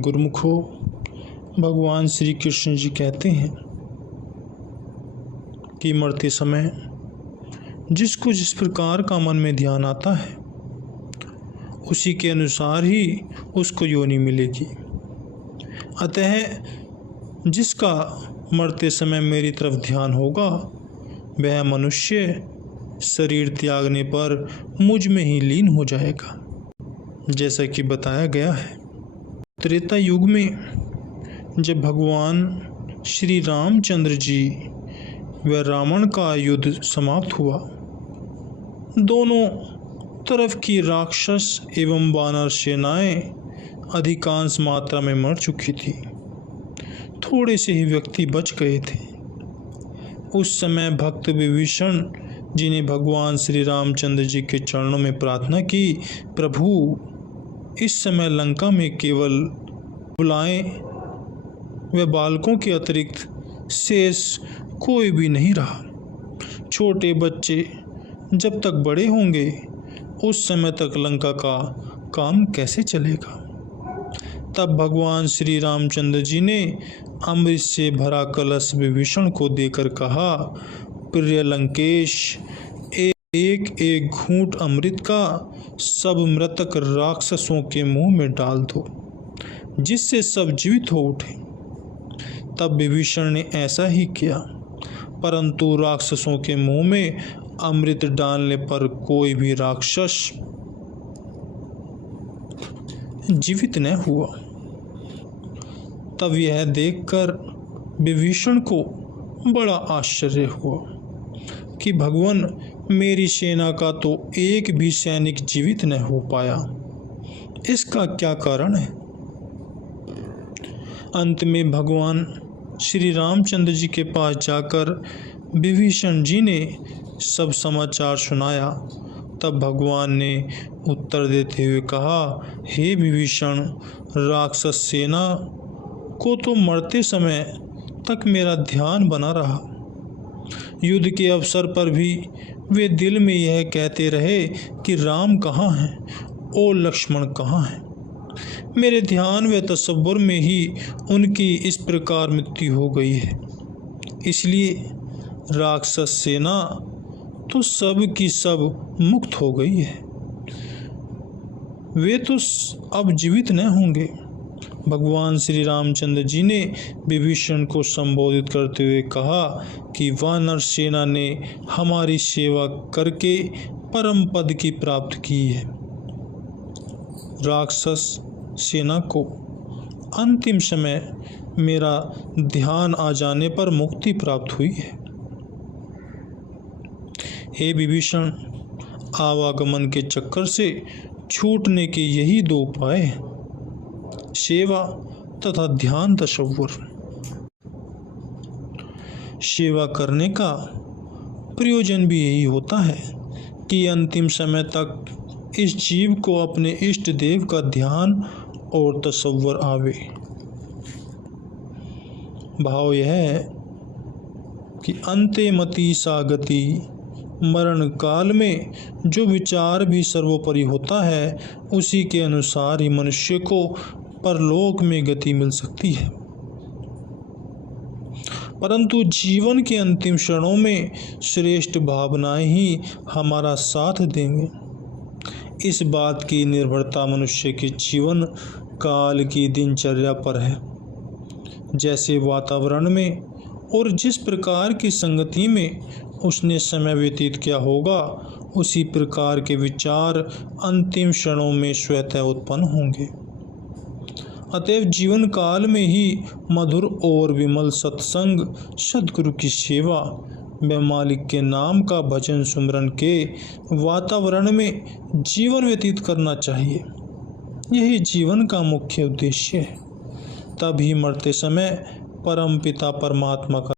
गुरुमुखो, भगवान श्री कृष्ण जी कहते हैं कि मरते समय जिसको जिस प्रकार का मन में ध्यान आता है उसी के अनुसार ही उसको योनि मिलेगी। अतः जिसका मरते समय मेरी तरफ ध्यान होगा वह मनुष्य शरीर त्यागने पर मुझ में ही लीन हो जाएगा। जैसा कि बताया गया है, त्रेता युग में जब भगवान श्री रामचंद्र जी व रावण का युद्ध समाप्त हुआ, दोनों तरफ की राक्षस एवं वानर सेनाएं अधिकांश मात्रा में मर चुकी थी। थोड़े से ही व्यक्ति बच गए थे। उस समय भक्त विभीषण जी ने भगवान श्री रामचंद्र जी के चरणों में प्रार्थना की, प्रभु इस समय लंका में केवल बुलाएं व बालकों के अतिरिक्त शेष कोई भी नहीं रहा। छोटे बच्चे जब तक बड़े होंगे उस समय तक लंका का काम कैसे चलेगा। तब भगवान श्री रामचंद्र जी ने अमृत से भरा कलश विभीषण को देकर कहा, प्रिय लंकेश, एक एक घूंट अमृत का सब मृतक राक्षसों के मुंह में डाल दो, जिससे सब जीवित हो उठे। तब विभीषण ने ऐसा ही किया, परंतु राक्षसों के मुंह में अमृत डालने पर कोई भी राक्षस जीवित न हुआ। तब यह देखकर विभीषण को बड़ा आश्चर्य हुआ कि भगवान, मेरी सेना का तो एक भी सैनिक जीवित न हो पाया, इसका क्या कारण है। अंत में भगवान श्री रामचंद्र जी के पास जाकर विभीषण जी ने सब समाचार सुनाया। तब भगवान ने उत्तर देते हुए कहा, हे विभीषण, राक्षस सेना को तो मरते समय तक मेरा ध्यान बना रहा। युद्ध के अवसर पर भी वे दिल में यह कहते रहे कि राम कहाँ हैं और लक्ष्मण कहाँ हैं। मेरे ध्यान व तसव्वुर में ही उनकी इस प्रकार मृत्यु हो गई है। इसलिए राक्षस सेना तो सब की सब मुक्त हो गई है, वे तो अब जीवित न होंगे। भगवान श्री रामचंद्र जी ने विभीषण को संबोधित करते हुए कहा कि वानर सेना ने हमारी सेवा करके परम पद की प्राप्त की है। राक्षस सेना को अंतिम समय मेरा ध्यान आ जाने पर मुक्ति प्राप्त हुई है। हे विभीषण, आवागमन के चक्कर से छूटने के यही दो उपाय हैं, सेवा तथा ध्यान तसव्वुर। सेवा करने का प्रयोजन भी यही होता है कि अंतिम समय तक इस जीव को अपने इष्ट देव का ध्यान और तसव्वुर आवे। भाव यह है कि अंते मति सा गति, मरण काल में जो विचार भी सर्वोपरि होता है उसी के अनुसार ही मनुष्य को परलोक में गति मिल सकती है। परंतु जीवन के अंतिम क्षणों में श्रेष्ठ भावनाएं ही हमारा साथ देंगे। इस बात की निर्भरता मनुष्य के जीवन काल की दिनचर्या पर है। जैसे वातावरण में और जिस प्रकार की संगति में उसने समय व्यतीत किया होगा, उसी प्रकार के विचार अंतिम क्षणों में स्वतः उत्पन्न होंगे। अतएव जीवन काल में ही मधुर और विमल सत्संग, सद्गुरु की सेवा व मालिक के नाम का भजन सुमरन के वातावरण में जीवन व्यतीत करना चाहिए। यही जीवन का मुख्य उद्देश्य है। तभी मरते समय परम पिता परमात्मा का